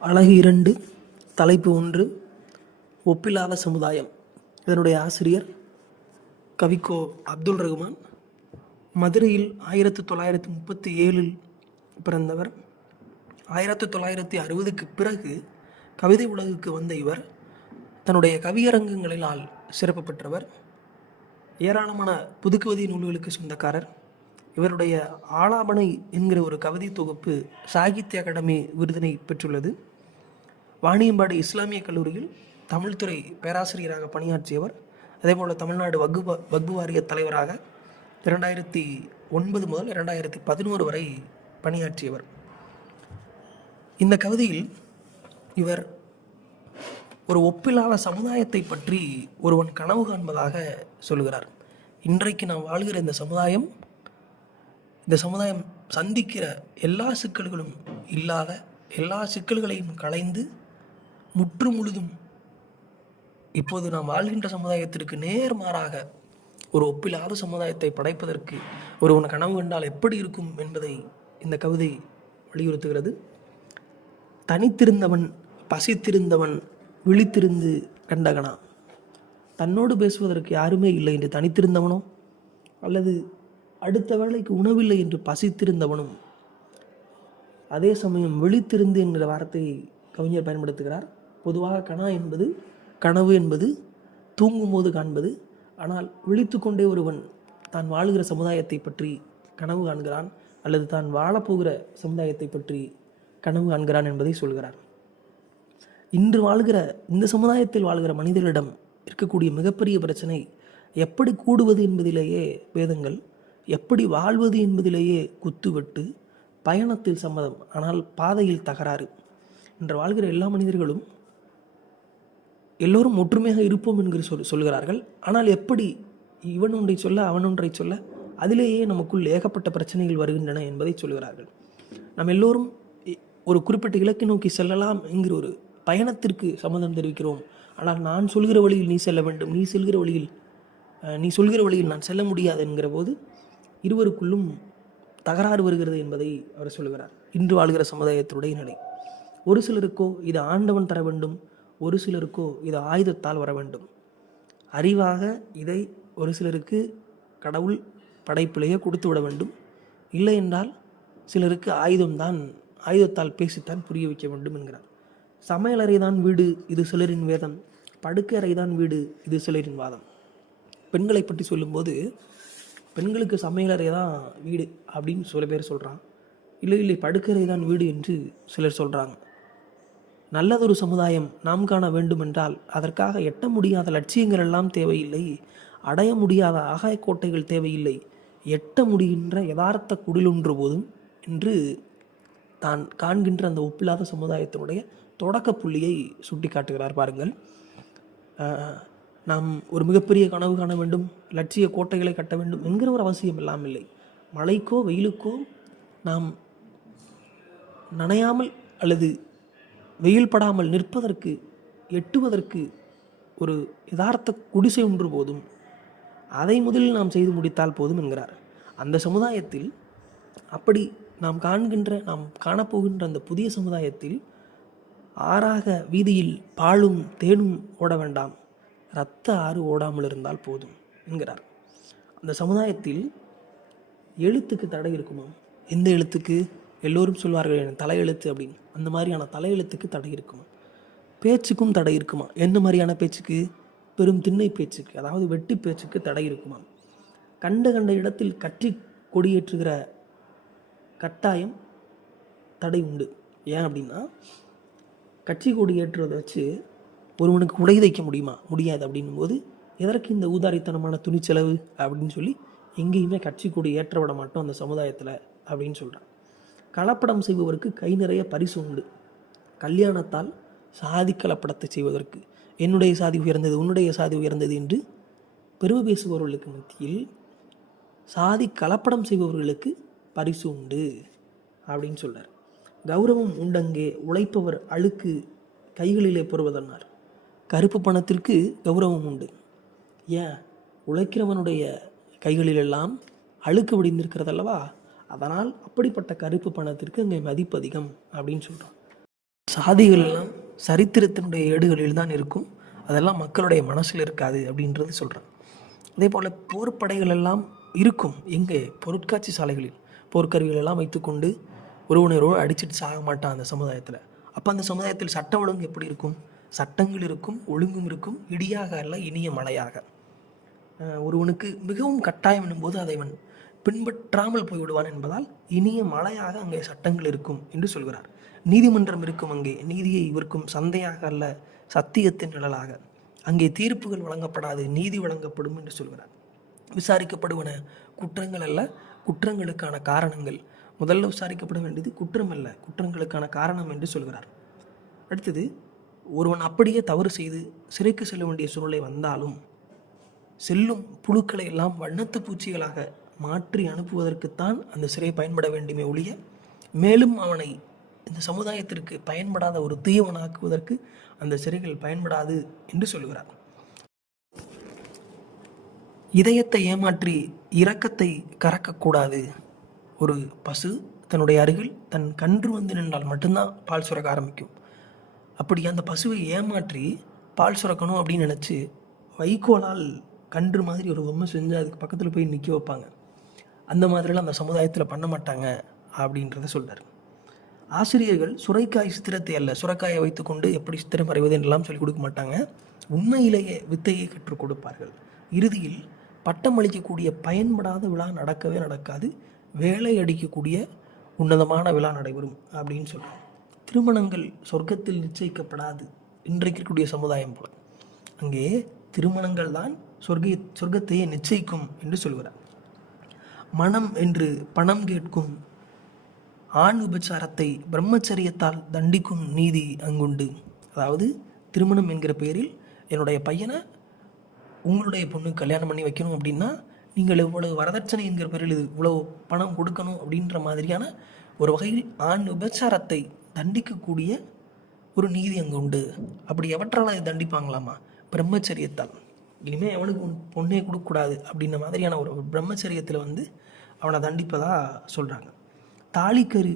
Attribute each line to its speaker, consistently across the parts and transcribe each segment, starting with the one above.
Speaker 1: அழகு இரண்டு தலைப்பு ஒன்று ஒப்பில்லாத சமுதாயம். இதனுடைய ஆசிரியர் கவிக்கோ அப்துல் ரகுமான். மதுரையில் ஆயிரத்தி தொள்ளாயிரத்தி முப்பத்தி ஏழில் பிறந்தவர். ஆயிரத்தி தொள்ளாயிரத்தி அறுபதுக்கு பிறகு கவிதை உலகுக்கு வந்த இவர். தன்னுடைய கவியரங்கங்களினால் சிறப்பு பெற்றவர். ஏராளமான புதுக்கவிதை நூல்களுக்கு சொந்தக்காரர். இவருடைய ஆலாபனை என்கிற ஒரு கவிதை தொகுப்பு சாகித்ய அகாடமி விருதினை பெற்றுள்ளது. வாணியம்பாடி இஸ்லாமிய கல்லூரியில் தமிழ்துறை பேராசிரியராக பணியாற்றியவர் அதேபோல் தமிழ்நாடு வகுப வா- வக்பு வாரிய தலைவராக இரண்டாயிரத்தி ஒன்பது முதல் இரண்டாயிரத்தி பதினோரு வரை பணியாற்றியவர். இந்த கவிதையில் இவர் ஒரு ஒப்பில்லாத சமுதாயத்தை பற்றி ஒருவன் கனவு காண்பதாக சொல்கிறார் இன்றைக்கு நாம் வாழ்கிற இந்த சமுதாயம் இந்த சமுதாயம் சந்திக்கிற எல்லா சிக்கல்களும் இல்லாத எல்லா சிக்கல்களையும் களைந்து முற்று முழுதும் இப்போது நாம் வாழ்கின்ற சமுதாயத்திற்கு நேர்மாறாக ஒரு ஒப்பில்லாத சமுதாயத்தை படைப்பதற்கு ஒருவன் கனவு கண்டால் எப்படி இருக்கும் என்பதை இந்த கவிதை வலியுறுத்துகிறது. தனித்திருந்தவன் பசித்திருந்தவன் விழித்திருந்து கண்டகனா? தன்னோடு பேசுவதற்கு யாருமே இல்லை என்று தனித்திருந்தவனோ? அல்லது அடுத்த வேளைக்கு உணவில்லை என்று பசித்திருந்தவனும் அதே சமயம் விழித்திருந்து என்கிற வார்த்தையை கவிஞர் பயன்படுத்துகிறார். பொதுவாக கனா என்பது கனவு என்பது தூங்கும்போது காண்பது. ஆனால் விழித்துக்கொண்டே ஒருவன் தான் வாழ்கிற சமுதாயத்தை பற்றி கனவு காண்கிறான் அல்லது தான் வாழப்போகிற சமுதாயத்தை பற்றி கனவு காண்கிறான் என்பதை சொல்கிறார். இன்று வாழ்கிற இந்த சமுதாயத்தில் வாழ்கிற மனிதர்களிடம் இருக்கக்கூடிய மிகப்பெரிய பிரச்சனை எப்படி கூடுவது என்பதிலேயே வேதங்கள் எப்படி வாழ்வது என்பதிலேயே குத்துவெட்டு பயணத்தில் சம்மதம் ஆனால் பாதையில் தகராறு. இன்று வாழ்கிற எல்லா மனிதர்களும் எல்லோரும் ஒற்றுமையாக இருப்போம் என்று சொல் சொல்கிறார்கள். ஆனால் எப்படி இவன் ஒன்றை சொல்ல அவன் ஒன்றை சொல்ல அதிலேயே நமக்குள் ஏகப்பட்ட பிரச்சனைகள் வருகின்றன என்பதை சொல்கிறார்கள். நாம் எல்லோரும் ஒரு குறிப்பிட்ட இலக்கை நோக்கி செல்லலாம் என்கிற ஒரு பயணத்திற்கு சம்மதம் தெரிவிக்கிறோம். ஆனால் நான் சொல்கிற வழியில் நீ செல்ல வேண்டும். நீ செல்கிற வழியில் நீ சொல்கிற வழியில் நான் செல்ல முடியாது என்கிற போது இருவருக்குள்ளும் தகராறு வருகிறது என்பதை அவர் சொல்கிறார். இன்று வாழ்கிற சமுதாயத்தினுடைய நிலை. ஒரு சிலருக்கோ இது ஆண்டவன் தர வேண்டும். ஒரு சிலருக்கோ இது ஆயுதத்தால் வர வேண்டும். அறிவாக இதை ஒரு சிலருக்கு கடவுள் படைப்பிலேயே கொடுத்து விட வேண்டும். இல்லை என்றால் சிலருக்கு ஆயுதம்தான் ஆயுதத்தால் பேசித்தான் புரிய வைக்க வேண்டும் என்கிறார். சமையலறை தான் வீடு இது சிலரின் வேதம். படுக்கை தான் வீடு இது சிலரின் வாதம். பெண்களை பற்றி சொல்லும்போது பெண்களுக்கு சமையலறை தான் வீடு அப்படின்னு சில பேர் சொல்கிறான் இல்லை இல்லை படுக்கறை தான் வீடு என்று சிலர் சொல்கிறாங்க நல்லதொரு சமுதாயம் நாம் காண வேண்டுமென்றால் அதற்காக எட்ட முடியாத லட்சியங்கள் எல்லாம் தேவையில்லை அடைய முடியாத ஆகாய கோட்டைகள் தேவையில்லை எட்ட முடிகின்ற யதார்த்த குடிலொன்று போதும் என்று தான் காண்கின்ற அந்த ஒப்பில்லாத சமுதாயத்தினுடைய தொடக்க புள்ளியை சுட்டி காட்டுகிறார் பாருங்கள் நாம் ஒரு மிகப்பெரிய கனவு காண வேண்டும் லட்சிய கோட்டைகளை கட்ட வேண்டும் என்கிற ஒரு அவசியம் எல்லாம் இல்லை. மழைக்கோ வெயிலுக்கோ நாம் நனையாமல் அல்லது வெயில் படாமல் நிற்பதற்கு எட்டுவதற்கு ஒரு யதார்த்த குடிசை ஒன்று போதும். அதை முதலில் நாம் செய்து முடித்தால் போதும் என்கிறார். அந்த சமுதாயத்தில் அப்படி நாம் காண்கின்ற நாம் காணப்போகின்ற அந்த புதிய சமுதாயத்தில் ஆறாக வீதியில் பாலும் தேனும் ஓட வேண்டாம். இரத்த ஆறு ஓடாமல் இருந்தால் போதும் என்கிறார். அந்த சமுதாயத்தில் எழுத்துக்கு தடை இருக்குமா? எந்த எழுத்துக்கு? எல்லோரும் சொல்வார்கள் என் தலையெழுத்து அப்படின்னு. அந்த மாதிரியான தலையெழுத்துக்கு தடை இருக்குமா? பேச்சுக்கும் தடை இருக்குமா? எந்த மாதிரியான பேச்சுக்கு? பெரும் திண்ணை பேச்சுக்கு அதாவது வெட்டி பேச்சுக்கு தடை இருக்குமா? கண்ட கண்ட இடத்தில் கற்றி கொடியேற்றுகிற கட்டாயம் தடை உண்டு. ஏன் அப்படின்னா கட்சி கொடி ஏற்றுவதை வச்சு ஒருவனுக்கு உடை தைக்க முடியுமா? முடியாது அப்படின்னும் போது எதற்கு இந்த ஊதாரித்தனமான துணிச்செலவு? அப்படின்னு சொல்லி எங்கேயுமே கட்சி கொடி ஏற்ற விட மாட்டோம் அந்த சமுதாயத்தில் அப்படின்னு சொல்கிறான் கலப்படம் செய்பவருக்கு கை நிறைய பரிசு உண்டு. கல்யாணத்தால் சாதி கலப்படத்தை செய்வதற்கு என்னுடைய சாதி உயர்ந்தது உன்னுடைய சாதி உயர்ந்தது என்று பெருமை பேசுபவர்களுக்கு மத்தியில் சாதி கலப்படம் செய்பவர்களுக்கு பரிசு உண்டு அப்படின்னு சொன்னார் கௌரவம் உண்டங்கே உழைப்பவர் அழுக்கு கைகளிலே பொறுவதன்னார் கருப்பு பணத்திற்கு கௌரவம் உண்டு. ஏன்? உழைக்கிறவனுடைய கைகளிலெல்லாம் அழுக்கு வடிந்திருக்கிறது அல்லவா அதனால் அப்படிப்பட்ட கருப்பு பணத்திற்கு இங்கே மதிப்பு அதிகம் அப்படின்னு சொல்கிறோம் சாதிகள் எல்லாம் சரித்திரத்தினுடைய ஏடுகளில் தான் இருக்கும். அதெல்லாம் மக்களுடைய மனசில் இருக்காது அப்படின்றது சொல்கிறேன் அதே போல் போர்ப்படைகள் எல்லாம் இருக்கும் எங்கே பொருட்காட்சி சாலைகளில். போர்க்கருவிகள் எல்லாம் வைத்துக்கொண்டு ஒருவனை ஒருவன் அடிச்சிட்டு சாக மாட்டான் அந்த சமுதாயத்தில். அப்போ அந்த சமுதாயத்தில் சட்ட ஒழுங்கு எப்படி இருக்கும்? சட்டங்கள் இருக்கும் ஒழுங்கும் இருக்கும் இடியாக அல்ல இனிய மழையாக ஒருவனுக்கு மிகவும் கட்டாயம் எனும்போது அதை அவன் பின்பற்றாமல் போய்விடுவான் என்பதால் இனிய மழையாக அங்கே சட்டங்கள் இருக்கும் என்று சொல்கிறார். நீதிமன்றம் இருக்கும் அங்கே நீதியை இவர்க்கும் சந்தையாக அல்ல சத்தியத்தின் நிழலாக. அங்கே தீர்ப்புகள் வழங்கப்படாது நீதி வழங்கப்படும் என்று சொல்கிறார். விசாரிக்கப்படுவன குற்றங்கள் அல்ல குற்றங்களுக்கான காரணங்கள். முதல்ல விசாரிக்கப்பட வேண்டியது குற்றம் அல்ல குற்றங்களுக்கான காரணம் என்று சொல்கிறார். அடுத்தது ஒருவன் அப்படியே தவறு செய்து சிறைக்கு செல்ல வேண்டிய சூழ்நிலை வந்தாலும் செல்லும் புழுக்களை எல்லாம் வண்ணத்து பூச்சிகளாக மாற்றி அனுப்புவதற்குத்தான் அந்த சிறை பயன்பட வேண்டுமே ஒழிய மேலும் அவனை இந்த சமுதாயத்திற்கு பயன்படாத ஒரு தீயவனாக்குவதற்கு அந்த சிறைகள் பயன்படாது என்று சொல்கிறார் இதயத்தை ஏமாற்றி இரக்கத்தை கறக்கக்கூடாது. ஒரு பசு தன்னுடைய அருகில் தன் கன்று வந்து நின்றால் மட்டும்தான் பால் சுரக்க ஆரம்பிக்கும். அப்படி அந்த பசுவை ஏமாற்றி பால் சுரக்கணும் அப்படின்னு நினச்சி வைக்கோலால் கன்று மாதிரி ஒரு பொம்மை செஞ்சு அதுக்கு பக்கத்தில் போய் நிற்க வைப்பாங்க. அந்த மாதிரிலாம் அந்த சமுதாயத்தில் பண்ண மாட்டாங்க அப்படின்றத சொல்றார். ஆசிரியர்கள் சுரைக்காய் சித்திரத்தை அல்ல சுரைக்காயை வைத்துக்கொண்டு எப்படி சித்திரம் வரைவது என்றெல்லாம் சொல்லிக் கொடுக்க மாட்டாங்க. உண்மையிலேயே வித்தையை கற்றுக் கொடுப்பார்கள். இறுதியில் பட்டம் அளிக்கக்கூடிய பயன்படாத விழா நடக்கவே நடக்காது. வேலை அடிக்கக்கூடிய உன்னதமான விழா நடைபெறும் அப்படின்னு சொல்கிறார் திருமணங்கள் சொர்க்கத்தில் நிச்சயிக்கப்படாது. இன்றைக்கு இருக்கக்கூடிய சமுதாயம் போல. அங்கே திருமணங்கள் தான் சொர்க்க சொர்க்கத்தையே நிச்சயிக்கும் என்று சொல்கிறார். மனம் என்று பணம் கேட்கும் ஆண் விபச்சாரத்தை பிரம்மச்சரியத்தால் தண்டிக்கும் நீதி அங்குண்டு. அதாவது திருமணம் என்கிற பெயரில் என்னுடைய பையனை உங்களுடைய பொண்ணு கல்யாணம் பண்ணி வைக்கணும் அப்படின்னா நீங்கள் இவ்வளவு வரதட்சணை என்கிற பேரில் இது இவ்வளவு பணம் கொடுக்கணும் அப்படின்ற மாதிரியான ஒரு வகையில் ஆண் விபச்சாரத்தை தண்டிக்கக்கூடிய ஒரு நீதி அங்கு உண்டு அப்படி எவற்றால் அதை தண்டிப்பாங்களாமா? பிரம்மச்சரியத்தால். இனிமேல் அவனுக்கு உன் பொண்ணே கொடுக்கக்கூடாது அப்படின்ற மாதிரியான ஒரு பிரம்மச்சரியத்தில் வந்து அவனை தண்டிப்பதாக சொல்கிறாங்க தாலிக்கரு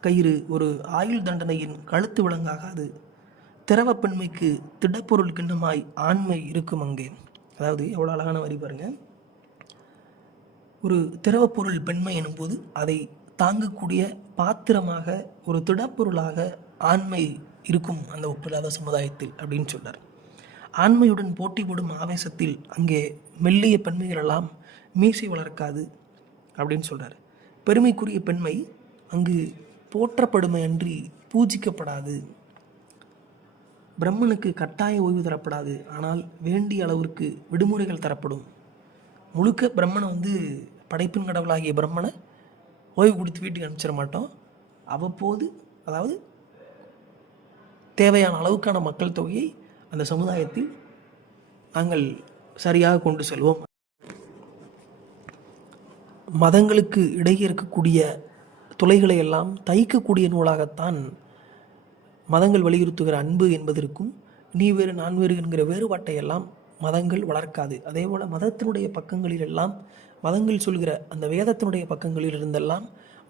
Speaker 1: கயிறு ஒரு ஆயுள் தண்டனையின் கழுத்து விலங்காகாது. திரவ பெண்மைக்கு திடப்பொருள் கிண்ணமாய் ஆண்மை இருக்கும் அங்கே. அதாவது எவ்வளோ அழகான வரி பாருங்க. ஒரு திரவப்பொருள் பெண்மை எனும்போது அதை தாங்கக்கூடிய பாத்திரமாக ஒரு திடப்பொருளாக ஆண்மை இருக்கும் அந்த ஒப்பில்லாத சமுதாயத்தில் அப்படின்னு சொல்கிறார் ஆண்மையுடன் போட்டி போடும் ஆவேசத்தில் அங்கே மெல்லிய பெண்மைகள் எல்லாம் மீசை வளர்க்காது அப்படின்னு சொல்கிறார் பெருமைக்குரிய பெண்மை அங்கு போற்றப்படுமை அன்றி பூஜிக்கப்படாது. பிரம்மனுக்கு கட்டாய ஓய்வு தரப்படாது. ஆனால் வேண்டிய அளவிற்கு விடுமுறைகள் தரப்படும். முழுக்க பிரம்மனை வந்து படைப்பின் கடவுளாகிய பிரம்மனை ஓய்வு கொடுத்து வீட்டுக்கு அனுப்பிச்சிட மாட்டோம். அவ்வப்போது அதாவது தேவையான அளவுக்கான மக்கள் தொகையை அந்த சமுதாயத்தில் நாங்கள் சரியாக கொண்டு செல்வோம். மதங்களுக்கு இடையே இருக்கக்கூடிய துளைகளை எல்லாம் தைக்கக்கூடிய நூலாகத்தான் மதங்கள் வலியுறுத்துகிற அன்பு என்பதற்கும் நீ வேறு நான் வேறு என்கிற வேறுபாட்டை எல்லாம் மதங்கள் வளர்க்காது. அதே போல் மதத்தினுடைய பக்கங்களில் எல்லாம் மதங்கள் சொல்கிற அந்த வேதத்தினுடைய பக்கங்களில் இருந்தெல்லாம்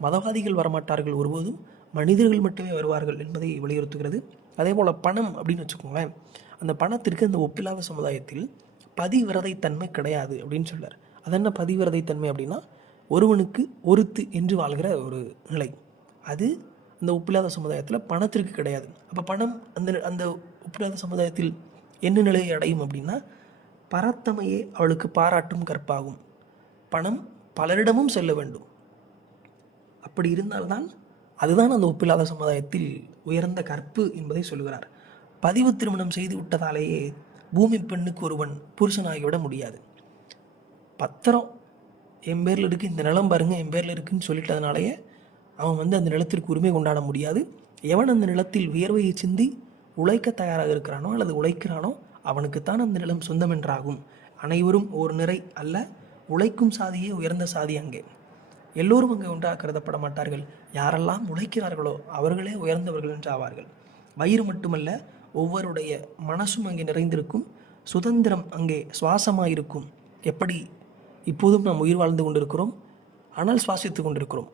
Speaker 1: மதவாதிகள் வரமாட்டார்கள் ஒருபோதும் மனிதர்கள் மட்டுமே வருவார்கள் என்பதை வலியுறுத்துகிறது. அதே போல் பணம் அப்படின்னு வச்சுக்கோங்களேன். அந்த பணத்திற்கு அந்த ஒப்பில்லாத சமுதாயத்தில் பதிவிரதைத்தன்மை கிடையாது அப்படின்னு சொல்கிறார் அது என்ன பதிவிரதைத்தன்மை அப்படின்னா ஒருவனுக்கு ஒருத்து என்று வாழ்கிற ஒரு நிலை. அது அந்த ஒப்பில்லாத சமுதாயத்தில் பணத்திற்கு கிடையாது. அப்போ பணம் அந்த அந்த ஒப்பில்லாத சமுதாயத்தில் என்ன நிலையை அடையும் அப்படின்னா பரத்தமையே அவளுக்கு பாராட்டும் கற்பாகும். பணம் பலரிடமும் செல்ல வேண்டும். அப்படி இருந்தால்தான் அதுதான் அந்த ஒப்பில்லாத சமுதாயத்தில் உயர்ந்த கற்பு என்பதை சொல்கிறார். பதிவு திருமணம் செய்து விட்டதாலேயே பூமி பெண்ணுக்கு ஒருவன் புருஷனாகிவிட முடியாது. பத்திரம். என் பேரில் இருக்குது இந்த நிலம் பாருங்கள் என் பேரில் இருக்குன்னு சொல்லிட்டதுனாலேயே அவன் வந்து அந்த நிலத்திற்கு உரிமை கொண்டாட முடியாது. எவன் அந்த நிலத்தில் வியர்வையை சிந்தி உழைக்க தயாராக இருக்கிறானோ அல்லது உழைக்கிறானோ அவனுக்குத்தான் அந்த நிலம் சொந்தம் என்றாகும். அனைவரும் ஒரு நிறை அல்ல உழைக்கும் சாதியே உயர்ந்த சாதி அங்கே. எல்லோரும் அங்கே ஒன்றாக கருதப்பட மாட்டார்கள். யாரெல்லாம் உழைக்கிறார்களோ அவர்களே உயர்ந்தவர்கள் என்று ஆவார்கள். வயிறு மட்டுமல்ல ஒவ்வொருடைய மனசும் அங்கே நிறைந்திருக்கும். சுதந்திரம் அங்கே சுவாசமாயிருக்கும். எப்படி? இப்போதும் நாம் உயிர் வாழ்ந்து கொண்டிருக்கிறோம். ஆனால் சுவாசித்து கொண்டிருக்கிறோம்.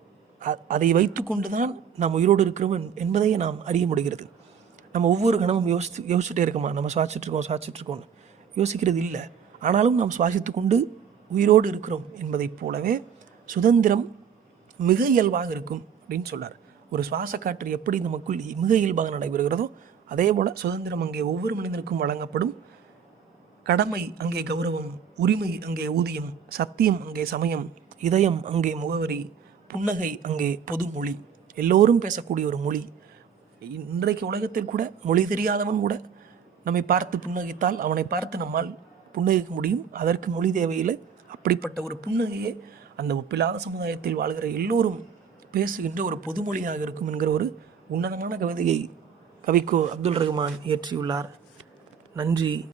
Speaker 1: அ- அதை வைத்துக்கொண்டு தான் நாம் உயிரோடு இருக்கிறோம் என்பதையே நாம் அறிய முடிகிறது. நம்ம ஒவ்வொரு கணமும் யோசித்து யோசிச்சுட்டே இருக்கோமா? நம்ம சுவாசிச்சுட்டு இருக்கோம் யோசிக்கிறது இல்லை. ஆனாலும் நாம் சுவாசித்து கொண்டு உயிரோடு இருக்கிறோம் என்பதைப் போலவே சுதந்திரம் மிக இயல்பாக இருக்கும் அப்படின்னு சொல்றார். ஒரு சுவாச காற்று எப்படி நமக்குள் மிக இயல்பாக நடைபெறுகிறதோ அதே போல் சுதந்திரம் அங்கே ஒவ்வொரு மனிதனுக்கும் வழங்கப்படும். கடமை அங்கே கௌரவம் உரிமை அங்கே ஊதியம் சத்தியம் அங்கே சமயம் இதயம் அங்கே முகவரி புன்னகை அங்கே பொதுமொழி எல்லோரும் பேசக்கூடிய ஒரு மொழி. இன்றைக்கு உலகத்தில் கூட மொழி தெரியாதவன் கூட நம்மை பார்த்து புன்னகைத்தால் அவனை பார்த்து நம்மால் புன்னகிக்க முடியும். அதற்கு மொழி தேவையில்லை. அப்படிப்பட்ட ஒரு புன்னகையே அந்த ஒப்பில்லாத சமுதாயத்தில் வாழ்கிற எல்லோரும் பேசுகின்ற ஒரு பொதுமொழியாக இருக்கும் என்கிற ஒரு உன்னதமான கவிதையை கவிக்கோ அப்துல் ரஹ்மான் இயற்றியுள்ளார். நன்றி.